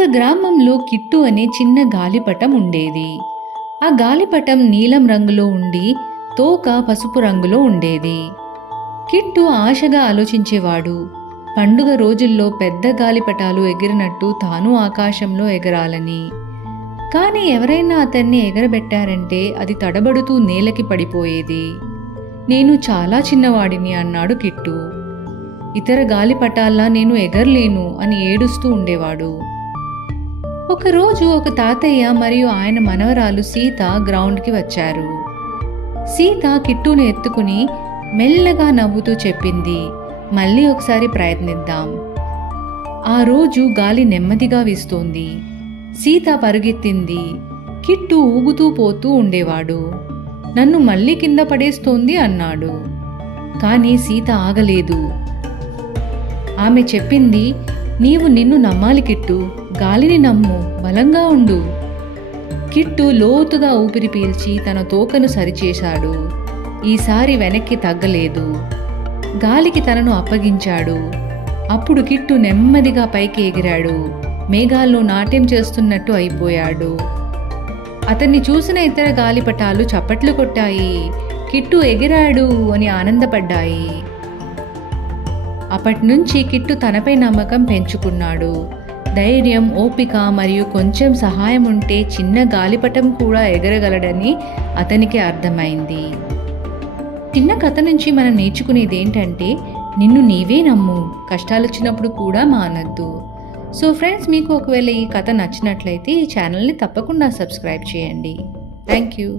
ఒక గ్రామంలో కిట్టు అనే చిన్న గాలిపటం ఉండేది. ఆ గాలిపటం నీలం రంగులో ఉండి తోక పసుపు రంగులో ఉండేది. కిట్టు ఆశగా ఆలోచించేవాడు. పండుగ రోజుల్లో పెద్ద గాలిపటాలు ఎగిరినట్టు తాను ఆకాశంలో ఎగరాలని. కానీ ఎవరైనా అతన్ని ఎగరబెట్టారంటే అది తడబడుతూ నేలకి పడిపోయేది. నేను చాలా చిన్నవాడిని అన్నాడు కిట్టు. ఇతర గాలిపటాల్లా నేను ఎగరలేను అని ఏడుస్తూ ఉండేవాడు. ఒకరోజు ఒక తాతయ్య మరియు ఆయన మనవరాలు సీత గ్రౌండ్కి వచ్చారు. సీత కిట్టుని ఎత్తుకుని మెల్లగా నవ్వుతూ చెప్పింది, మళ్ళీ ఒకసారి ప్రయత్నిద్దాం. ఆ రోజు గాలి నెమ్మదిగా వీస్తోంది. సీత పరుగెత్తింది. కిట్టు ఊగుతూ పోతూ ఉండేవాడు. నన్ను మళ్ళీ కింద పడేస్తోంది అన్నాడు. కానీ సీత ఆగలేదు. ఆమె చెప్పింది, నీవు నిన్ను నమ్మాలి కిట్టు, గాలిని నమ్ము, బలంగా ఉండు. కిట్టు లోతుగా ఊపిరి పీల్చి తన తోకను సరిచేశాడు. ఈసారి వెనక్కి తగ్గలేదు. గాలికి తనను అప్పగించాడు. అప్పుడు కిట్టు నెమ్మదిగా పైకి ఎగిరాడు. మేఘాల్లో నాట్యం చేస్తున్నట్టు అయిపోయాడు. అతన్ని చూసిన ఇతర గాలిపటాలు చప్పట్లు కొట్టాయి. కిట్టు ఎగిరాడు అని ఆనందపడ్డాయి. అప్పటినుంచి కిట్టు తనపై నమ్మకం పెంచుకున్నాడు. ధైర్యం, ఓపిక మరియు కొంచెం సహాయం ఉంటే చిన్న గాలిపటం కూడా ఎగరగలడని అతనికి అర్థమైంది. చిన్న కథ నుంచి మనం నేర్చుకునేది ఏంటంటే, నిన్ను నీవే నమ్ము, కష్టాలు వచ్చినప్పుడు కూడా మానద్దు. సో ఫ్రెండ్స్, మీకు ఒకవేళ ఈ కథ నచ్చినట్లయితే ఈ ఛానల్ని తప్పకుండా సబ్స్క్రైబ్ చేయండి. Thank you.